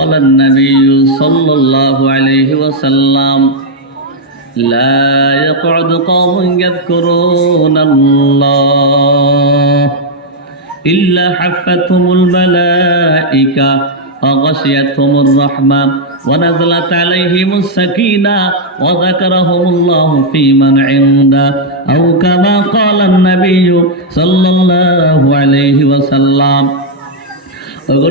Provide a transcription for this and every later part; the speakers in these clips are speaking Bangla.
قال النبي صلى الله عليه وسلم لا يقعد قوم يذكرون الله إلا حفتهم الملائكة وغشيتهم الرحمة ونزلت عليهم السكينة وذكرهم الله في من عنده أو كما قال النبي صلى الله عليه وسلم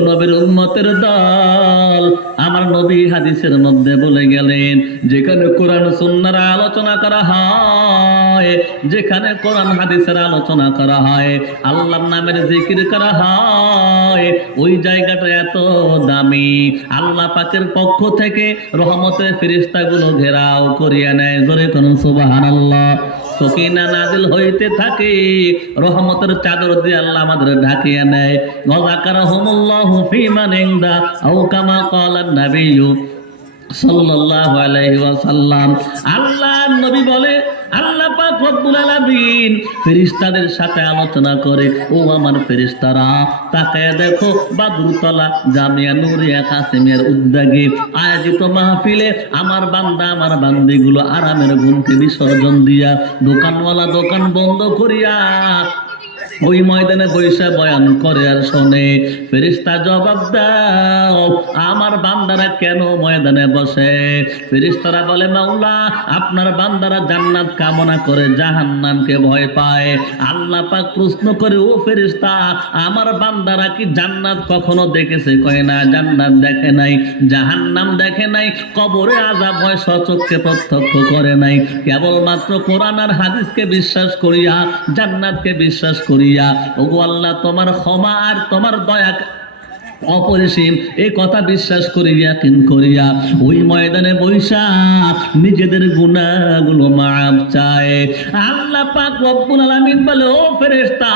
নবীর উম্মতের দল আমার নবী হাদিসের মধ্যে বলে গেলেন যেখানে কোরআন সুন্নাহর আলোচনা করা হয়, যেখানে কোরআন হাদিসের আলোচনা করা হয়, আল্লাহর নামের জিকির করা হয়, ওই জায়গাটা এত দামি, আল্লাহ পাকের পক্ষ থেকে রহমতের ফেরেশতাগুলো ঘেরাও করিয়া নেয়। জোরে করুন সুবহানাল্লাহ। সকিনা নাজিল হইতে থাকে, রহমতের চাদর দিয়ে আল্লাহ আমাদের ঢাকিয়ে নেয়। ওয়াযাকারাহুমুল্লাহু ফী মান ইনদা আও কামা ক্বালা নাবিয়্যু সাল্লাল্লাহু আলাইহি ওয়াসাল্লাম। আল্লাহর নবী বলে, আল্লাহ পাক রব্বুল আলামিন ফেরেশতাদের সাথে আলোচনা করে, ও আমার ফেরেশতারা তাকায় দেখো, বাদরুতলা জামিয়া নূরিয়া কাসেমিয়ার উদ্যোগে আয়োজিত মাহফিলে আমার বান্দা আমার বান্দিগুলো আরামের ঘুমকে বিসর্জন দিয়া দোকানওয়ালা দোকান বন্ধ করিয়া ওই ময়দানে বৈশা বয়ান করে আর শোনে। ফেরেশতা জবাব দাও, আমার বান্দারা কেন ময়দানে বসে? ফেরেশতারা বলে, মাওলা আপনার বান্দারা জান্নাত কামনা করে জাহান্নামকে ভয় পায়। আল্লাহ পাক প্রশ্ন করে, ও ফেরেশতা আমার বান্দারা কি জান্নাত কখনো দেখেছে? কয় না, জান্নাত দেখে নাই, জাহান্নাম দেখে নাই, কবরে আযাব হয় সচক্ষে প্রত্যক্ষ করে নাই, কেবলমাত্র কোরআন আর হাদিসকে বিশ্বাস করিয়া জান্নাতকে বিশ্বাস করিয়া ওগো আল্লাহ তোমার ক্ষমা আর তোমার দয়া অপরিসীম এই কথা বিশ্বাস করিয়া কিন করিয়া ওই ময়দানে বৈশা নিজেদের গুনাহগুলো মাফ চায়। আল্লাহ পাক রব্বুল আলামিন বলে, ও ফেরেশতা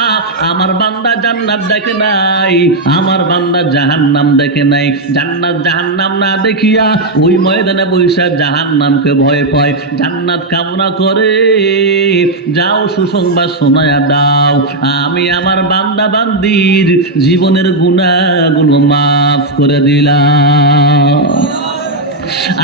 আমার বান্দা জান্নাত দেখে নাই, আমার বান্দা জাহান্নাম দেখে নাই, জান্নাত জাহান্নাম না দেখিয়া ওই ময়দানে বৈশা জাহান্নামকে ভয় পায়, জান্নাত কামনা করে। যাও সুসংবাদ শোনায়া দাও, আমি আমার বান্দা বান্দির জীবনের গুনাহগুলো মাফ করে দিলাম।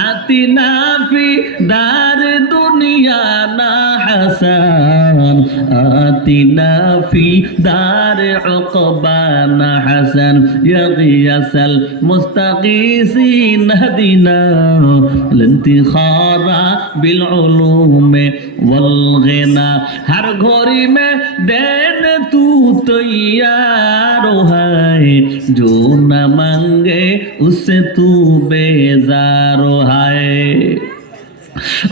আতিনা ফি দার দুনিয়া না হাসান, আতিনা ফি দার উকবা না হাসান, ইয়া গিয়াসাল মুস্তাগীসিন হাদিনা লিনতিখারা বিল উলুম ওয়াল গিনা। हर घड़ी में देन तू तैयार है, जो न मांगे उससे तू बेजार है।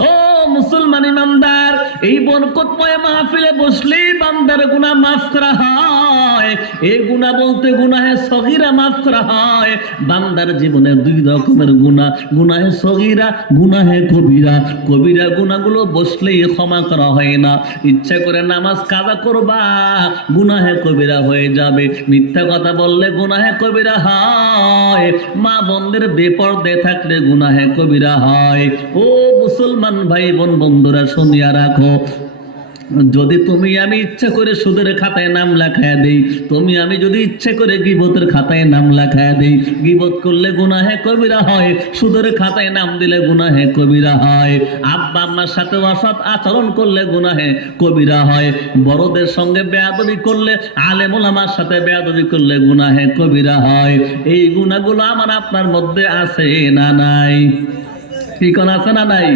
ও মুসলমান ইমানদার, এই বরকতময় মাহফিলে বসলেই বান্দার গুনাহ মাফ করা হয়। এই গুনাহ বলতে গুনাহে সগীরা মাফ করা হয়। বান্দার জীবনে দুই রকমের গুনাহ, গুনাহে সগীরা, গুনাহে কবিরা। কবিরা গুনাহগুলো বসলেই ক্ষমা করা হয় না। ইচ্ছা করে নামাজ কাজা করবা, গুনাহে কবিরা হয়ে যাবে। মিথ্যা কথা বললে গুনাহে কবিরা হয়। মা বোনদের বেপরদে থাকলে গুনাহে কবিরা হয়। ও মুসলমান ভাই বোন বন্ধুরা শুনিয়া রাখো, যদি তুমি আমি ইচ্ছা করে সুদের খাতায় নাম লেখায় দেই, তুমি আমি যদি ইচ্ছে করে গীবতের খাতায় নাম লেখায় দেই, গীবত করলে গুনাহে কবিরা হয়, সুদের খাতায় নাম দিলে গুনাহে কবিরা হয়, আব্বা আম্মার সাথে অসৎ আচরণ করলে গুনাহে কবিরা হয়, বড়দের সঙ্গে বেয়াদবি করলে, আলেম ওলামার সাথে বেয়াদবি করলে গুনাহে কবিরা হয়। এই গুনাহগুলো আমার আপনার মধ্যে আছে না নাই? কি কোন আছে না নাই?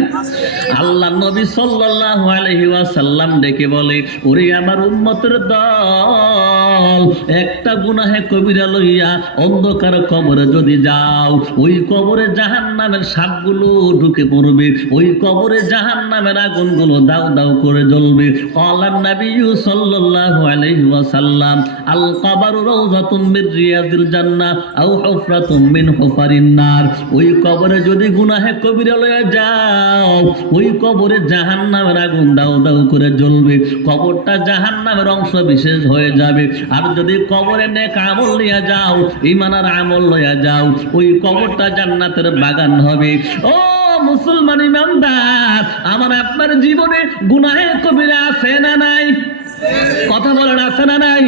আল্লাহ নবী সাল্লাল্লাহু আলাইহি ওয়াসাল্লাম ডেকে বলে, ওরে আমার উম্মতের দল, একটা গুনাহে কবিরা লইয়া অন্ধকার কবরে যদি যাও, ওই কবরে জাহান্নামের সাপগুলো ঢুকে পড়বে, ওই কবরে জাহান্নামের আগুনগুলো দাউ দাউ করে জ্বলবে। ক্বালান নবিয়্যু সাল্লাল্লাহু আলাইহি ওয়াসাল্লাম, আল কবরু রাউযাতুম মির রিয়াজিল জান্নাহ আও হুফরাতুম মিন হুফারিন নার। ওই কবরে যদি গুনাহে কবিরা লইয়া যাও, ওই কবরে জাহান্নামের আগুন দাউ দাউ করে জ্বলবে, কবরটা জাহান্নামের অংশ বিশেষ হয়ে যাবে। আর যদি কবরে নেক আমল লইয়া যাও, ঈমান আর আমল লইয়া যাও, ওই কবরটা জান্নাতের বাগান হবে। ও মুসলমান ইমানদার, আমার আপনার জীবনে গুনাহে কবিরা আছে না নাই? কথা বলেন আছে না নাই?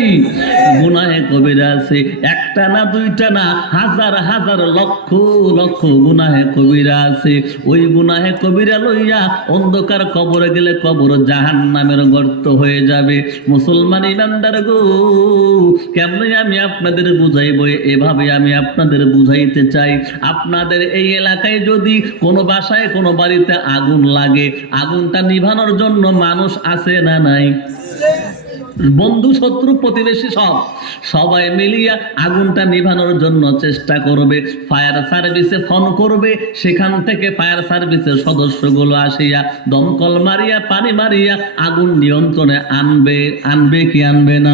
গুনাহে কবিরা আছে, একটা না দুইটা না, হাজার হাজার লক্ষ লক্ষ গুনাহে কবিরা আছে। ওই গুনাহে কবিরা লইয়া অন্ধকার কবরে গেলে কবর জাহান্নামের গর্ত হয়ে যাবে। মুসলমান ইমানদার গো, কেমনে আমি আপনাদের বুঝাইব, এভাবে আমি আপনাদের বুঝাইতে চাই। আপনাদের এই এলাকায় যদি কোনো বাসায় কোনো বাড়িতে আগুন লাগে, আগুনটা নিভানোর জন্য মানুষ আছে না নাই? বন্ধু শত্রু প্রতিবেশী সবাই মিলিয়া আগুনটা নিভানোর জন্য চেষ্টা করবে। ফায়ার সার্ভিসে ফোন করবে, সেখান থেকে ফায়ার সার্ভিসের সদস্যগুলো আসিয়া দমকল মারিয়া পানি মারিয়া আগুন নিয়ন্ত্রণে আনবে কি আনবে না?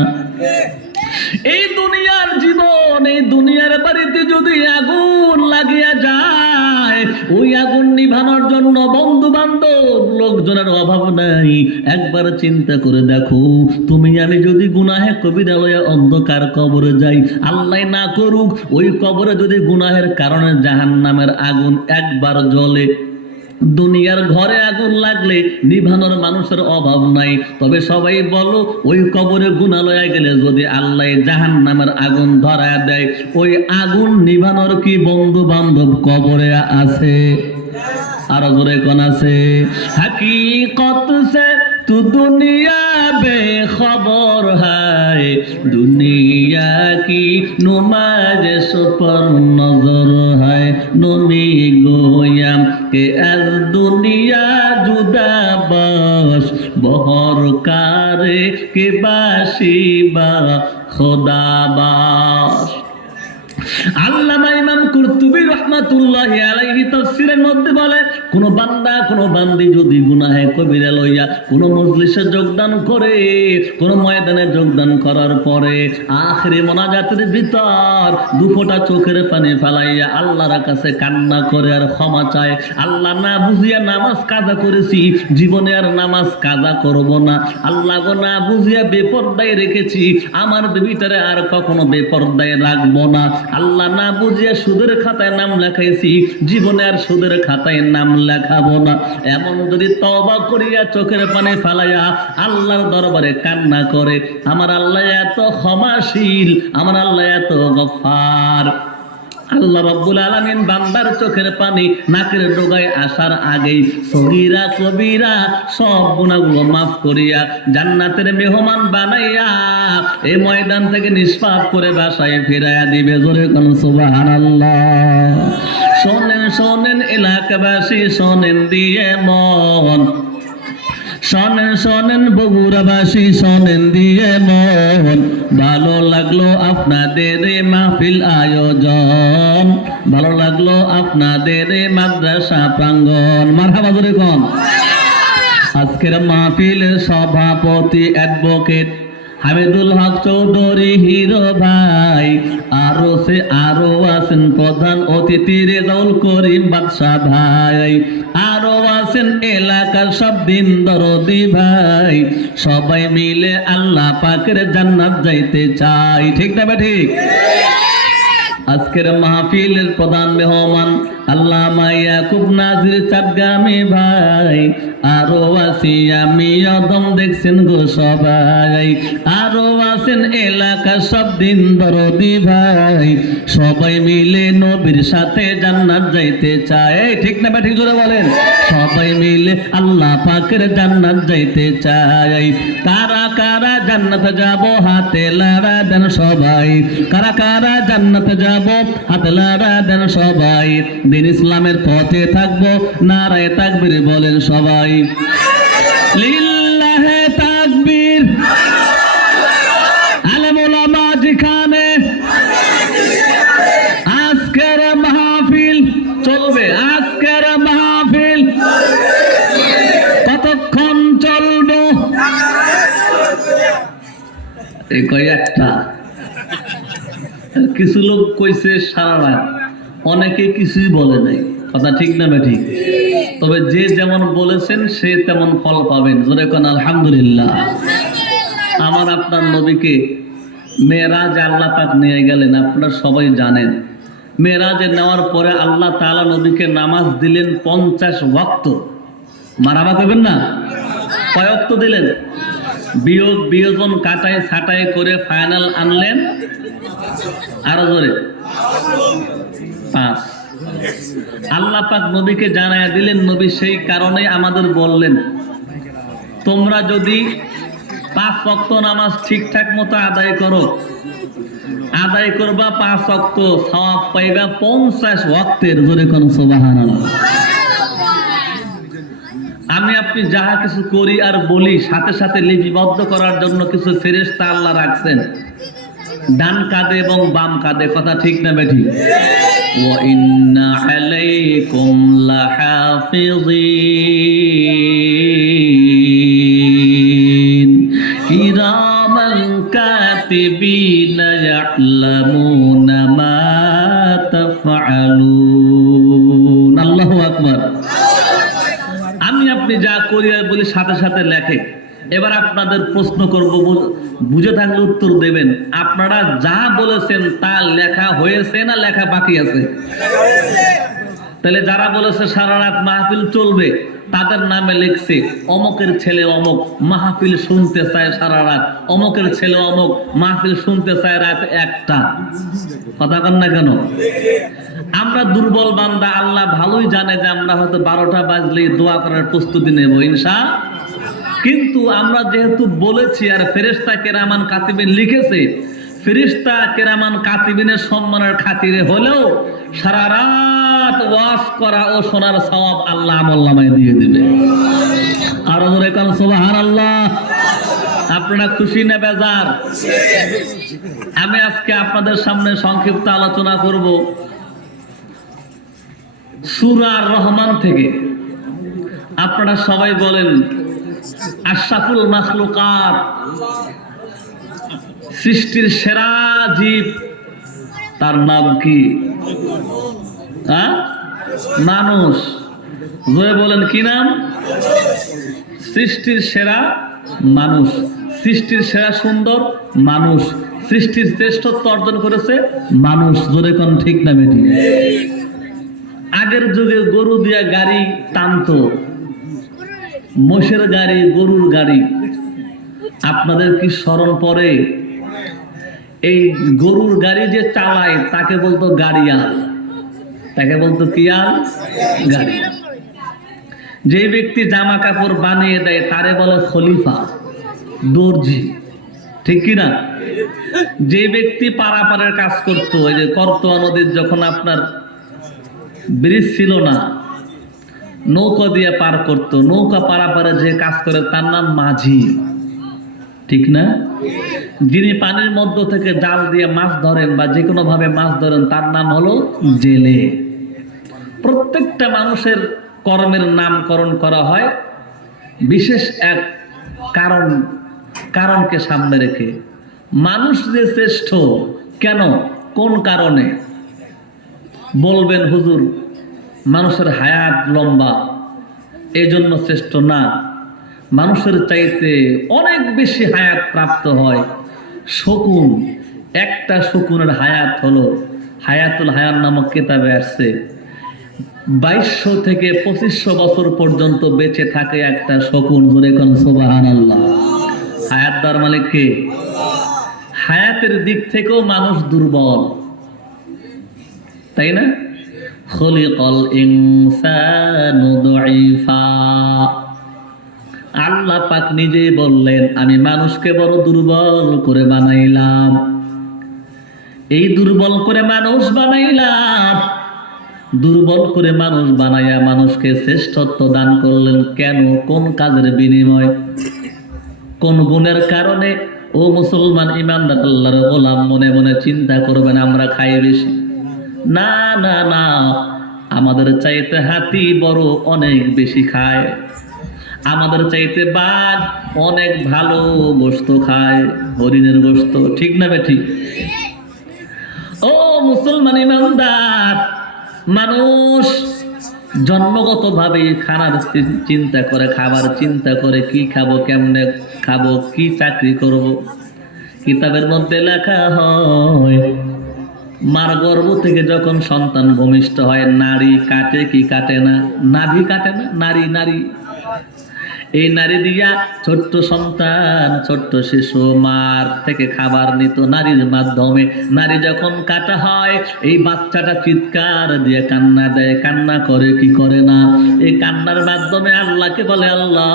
এই দুনিয়ার জীবন, এই দুনিয়ার বাড়িতে যদি আগুন লাগিয়া যায়, ওই আগুন নিভানোর জন্য বন্ধু বান্ধব লোকজনের অভাব নাই। একবার চিন্তা করে দেখো, তুমি আমি যদি গুনাহে কবিরা লইয়া অন্ধকার কবরে যাই, আল্লাহ না করুক ওই কবরে যদি গুনাহের কারণে জাহান্নামের আগুন একবার জ্বলে, দুনিয়ার ঘরে আগুন লাগলে নিভানোর মানুষের অভাব নাই। তবে সবাই বলো, ওই কবরে গুনাহ লইয়া গেলে যদি আল্লাহ জাহান্নামের আগুন ধরায় দেয়, ওই আগুন নিভানোর কি বন্ধু বান্ধব কবরে আছে? আরো জোরে কোন আছে? হাকিকত সে তু দুনিয়া বেখবর হায়, দুনিয়া কি নুমাজ সুপর নজর হায়, নমি গোয়াম কে আজ দুনিয়া জুদা বাস, বহর কারে কে বাসি বা খোদা বাস। আল্লামা ইমাম কুরতুবী রাহমাতুল্লাহি আলাইহি তাফসীরের মধ্যে বলে, কোন বান্দা কোন বান্দি যদি গুনাহে কবিরা লইয়া কোন মজলিসে যোগদান করে, কোন ময়দানে যোগদান করার পরে আখিরি মোনাজাতের ভিতর দুফোঁটা চোখের পানি ফেলাইয়া আল্লাহর কাছে কান্না করে আর ক্ষমা চায়, আল্লাহ না বুঝিয়া নামাজ কাজা করেছি, জীবনে আর নামাজ কাজা করব না। আল্লাহ গো, না বুঝিয়া বেপরদায় রেখেছি, আমার বিবিটারে আর কখনো বেপরদায় রাখবো না। আল্লাহ না বুঝিয়া সুদের খাতায় নাম লেখাইছি, জীবনে আর সুদের খাতায় নাম লেখাবো না। এমন যদি তওবা করিয়া চোখের পানি ফেলাইয়া আল্লাহর দরবারে কান্না করে, আমার আল্লাহ এত ক্ষমাশীল, আমার আল্লাহ এত গফফার। আল্লাহ রাব্বুল আলামিন বান্দার চোখের পানি নাকের ডগায় আসার আগেই সগীরা কবিরা সব গুনাহগুলো মাফ করিয়া জান্নাতের মেহমান বানাইয়া এই ময়দান থেকে নিষ্পাপ করে বাসায় ফিরাইয়া দিবে। জোরে কোন সুবহানাল্লাহ। শোনেন শোনেন এলাকাবাসী, শোনেন দিয়ে মন, শোনেন শোনেন বগুড়াবাসী, শোনেন দিয়ে মন, ভালো লাগলো আপনাদের মাহফিল আয়োজন, ভালো লাগলো আপনাদের মাদ্রাসা প্রাঙ্গণ। মারহাবা জোরে কোন। আজকের মাহফিলের সভাপতি অ্যাডভোকেট হামিদুল হক চৌধুরী হিরো ভাই, আরো আছেন প্রধান অতিথি রেজাউল করিম বাদশা ভাই, আরো আছেন এলাকার সব দিন দরদি ভাই, সবাই মিলে আল্লাহ পাকের জান্নাত যাইতে চাই। ঠিক না ঠিক? আজকের মাহফিলের প্রধান মেহমান আল্লামা ইয়াকুব নাজির চাঁদগামী ভাই, আরো আছি আমি অদম, দেখছেন গো সবাই, আরো আছেন এলাকা সব দিন দরদি ভাই, সবাই মিলে নবীর সাথে জান্নাত যাইতে চায়। ঠিক না ঠিক? জোরে বলেন। সবাই মিলে আল্লাহ পাকের জান্নাত যাইতে চাই। কারা কারা জান্নাত যাব হাতে লাড়া দেন সবাই, কারা কারা জান্নাত যাব হাতে লাড়া দেন সবাই, দিন ইসলামের পথে থাকবো, নারায়ে তাকবীর বলেন সবাই, লিল্লাহে তাকবীর। আলেম ওলামা যেখানে, আজকের মাহফিল চলবে, আজকের মাহফিল কতক্ষণ চলবে? এই কয়েকটা কিছু লোক কইছে সারা রাত, অনেকে কিছুই বলে নাই। কথা ঠিক না ঠিক? তবে যে যেমন বলেছেন সে তেমন ফল পাবেন। জোরে কোন আলহামদুলিল্লাহ। আমার আপনার নবীকে মেরাজে আল্লাহ পাক নিয়ে গেলেন, আপনারা সবাই জানেন। মেরাজে নেওয়ার পরে আল্লাহ তাআলা নবীকে নামাজ দিলেন 50 ওয়াক্ত। মারহাবা করবেন না? কয় ওয়াক্ত দিলেন? বিয়োগ বিয়োজন কাটাই ছাটাই করে ফাইনাল আনলেন আরো জোরে 5। আল্লাহ পাক নবীকে জানায়া দিলেন, নবী সেই কারণে আমাদের বললেন, তোমরা যদি 5 ওয়াক্ত নামাজ ঠিকঠাক মতো আদায় করো, আদায় করবা 5 ওয়াক্ত, সওয়াব পাইবা 50 ওয়াক্তের। জোরে কোন সুবহানাল্লাহ। আমি আপনি যাহা কিছু করি আর বলি সাথে সাথে লিপিবদ্ধ করার জন্য কিছু ফেরেশতা আল্লাহ রাখছেন ডান কাঁধে এবং বাম কাঁধে। কথা ঠিক না বেঠিক? ওয়া ইন্না আলাইকুম লাহাফিযিন কিরামান কাতিবিনা ইয়ালামুনা মা তাফআলুন। আল্লাহু আকবার। আমি আপনি যা করি আর বলি সাথে সাথে লেখে। এবার আপনাদের প্রশ্ন করব, বুঝে থাকলে উত্তর দেবেন। আপনারা যা বলেছেন তা লেখা হয়েছে না লেখা বাকি আছে? তাহলে যারা বলেছে সারা রাত মাহফিল চলবে তাদের নামে লিখছে অমকের ছেলে অমক মাহফিল শুনতে চায় সারা রাত, অমকের ছেলে অমক মাহফিল শুনতে চায় রাত 1টা। কথা কন না কেন? আমরা দুর্বল বান্দা, আল্লাহ ভালোই জানে যে আমরা হয়তো 12টা বাজলেই দোয়া করার প্রস্তুতি নেব ইনশাআল্লাহ। কিন্তু আমরা যেহেতু বলেছি আর ফেরেশতা কেরামান কাতিবিন লিখেছে, ফেরেশতা কেরামান কাতিবিনের সম্মানের খাতিরে হলেও সারা রাত ওয়াজ করা ও শোনার সওয়াব আল্লাহ আমলনামায় দিয়ে দিবে। আর জোরে কোন সুবহানাল্লাহ। আপনারা খুশি না বেজার? আমি আজকে আপনাদের সামনে সংক্ষিপ্ত আলোচনা করব সূরা রহমান থেকে। আপনারা সবাই বলেন আশরাফুল মাখলুকাত, সৃষ্টির সেরা জীব, তার নাম কি? মানুষ। জয় বলেন কি নাম? সৃষ্টির সেরা মানুষ, সৃষ্টির সেরা সুন্দর মানুষ, সৃষ্টির শ্রেষ্ঠত্ব অর্জন করেছে মানুষ। জোরে কোন ঠিক না বেটি? আগের যুগে গরু দিয়া গাড়ি টানতো, মোষের গাড়ি, গরুর গাড়ি। আপনাদের কি স্মরণ পড়ে? এই গরুর গাড়ি যে চালায় তাকে বলতো গাড়িয়াল, তাকে বলতো কি আল? গাড়ি। যে ব্যক্তি জামা কাপড় বানিয়ে দেয় তারে বলে খলিফা, দর্জি। ঠিক কিনা? যে ব্যক্তি পারাপারের কাজ করতো, ওই যে করতোয়া নদীর যখন আপনার ব্রিজ ছিল না, নৌকা দিয়ে পার করতো, নৌকা পারাপারে যে কাজ করে তার নাম মাঝি। ঠিক না? যিনি পানির মধ্য থেকে জাল দিয়ে মাছ ধরেন বা যে কোনো ভাবে মাছ ধরেন তার নাম হলো জেলে। প্রত্যেকটা মানুষের কর্মের নামকরণ করা হয় বিশেষ এক কারণকে সামনে রেখে। মানুষ যে শ্রেষ্ঠ কেন, কোন কারণে? বলবেন হুজুর মানুষের হায়াত লম্বা এই জন্য শ্রেষ্ঠ না, মানুষের চাইতে অনেক বেশি হায়াত প্রাপ্ত হয় শকুন। একটা শকুনের হায়াত হলো, হায়াতুল হায়াত নামক কিতাবে আসছে, 2200 থেকে 2500 বছর পর্যন্ত বেঁচে থাকে একটা শকুন। জোরে কোন সুবহানাল্লাহ। হায়াত দার মালিক কে? হায়াতের দিক থেকেও মানুষ দুর্বল, তাই না? খলিকাল ইনসানু দুইফা। আল্লাহ পাক নিজেই বললেন আমি মানুষকে বড় দুর্বল করে বানাইলাম। এই দুর্বল করে মানুষ বানাইলাম, দুর্বল করে মানুষ বানাইয়া মানুষকে শ্রেষ্ঠত্ব দান করলেন। কেন? কোন কাজের বিনিময়, কোন গুণের কারণে? ও মুসলমান ইমানদার আল্লাহর গোলাম, মনে মনে চিন্তা করবেন আমরা খাই বেশি? না না না, আমাদের চাইতে হাতি বড় অনেক বেশি খায়, আমাদের চাইতে বাঘ অনেক ভালো গোশত খায়, হরিণের গোশত। ঠিক না বেঠি? ও মুসলমান ইমানদার, মানুষ জন্মগত ভাবে খানার চিন্তা করে, খাবার চিন্তা করে, কি খাবো, কেমনে খাবো, কি চাকরি করব। কিতাবের মধ্যে লেখা হয় মার গর্ভ থেকে যখন সন্তান ভূমিষ্ঠ হয় নারী কাটে কি কাটে না? নাভি কাটে না? নারী এই নারী দিয়া ছোট্ট সন্তান, ছোট্ট শিশু মার থেকে খাবার নিত নারীর মাধ্যমে। নারী যখন কাটা হয়, এই বাচ্চাটা চিৎকার দিয়ে কান্না দেয়, কান্না করে কি করে না? এই কান্নার মাধ্যমে আল্লাহকে বলে, আল্লাহ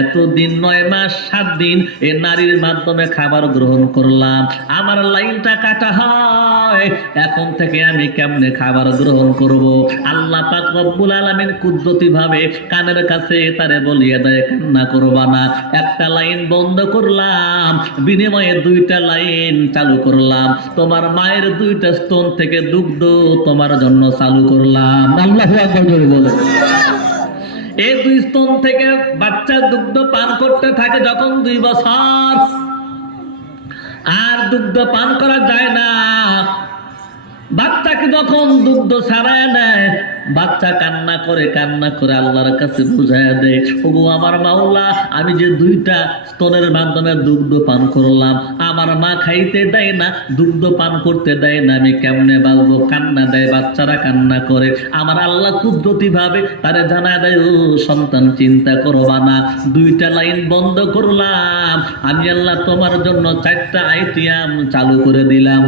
এতদিন 9 মাস 7 দিন এই নারীর মাধ্যমে খাবার গ্রহণ করলাম, আমার লাইনটা কাটা হয়, এখন থেকে আমি কেমনে খাবার গ্রহণ করব? আল্লাহ পাক রব্বুল আলামিন কুদরতি ভাবে কানের কাছে তারে বলিয়ে দেয়, কান্না করবা না, একটা লাইন বন্ধ করলাম, বিনিময়ে 2টা লাইন চালু করলাম, তোমার মায়ের 2টা স্তন থেকে দুগ্ধ তোমার জন্য চালু করলাম। আল্লাহু আকবার জোরে বলে। এই 2 স্তন থেকে বাচ্চা দুগ্ধ পান করতে থাকে যখন 2 বছর, আর দুগ্ধ পান করা যায় না, বাচ্চাকে যখন দুগ্ধ ছাড়ায় নেয়, বাচ্চা কান্না করে আল্লাহর কাছে বুঝায় দেয়, ওগো আমার মাওলা, আমি যে 2টা স্তনের মাধ্যমে দুগ্ধ পান করলাম, আমার মা খাইতে দেয় না, দুগ্ধ পান করতে দেয় না, আমি কেমনে বাঁচবো? কান্না দেয়, বাচ্চারা কান্না করে। আমার আল্লাহ কুদরতি ভাবে তারে জানায় দেয়, ও সন্তান চিন্তা করবা না, 2টা লাইন বন্ধ করলাম, আমি আল্লাহ তোমার জন্য 4টা আইটিএম চালু করে দিলাম।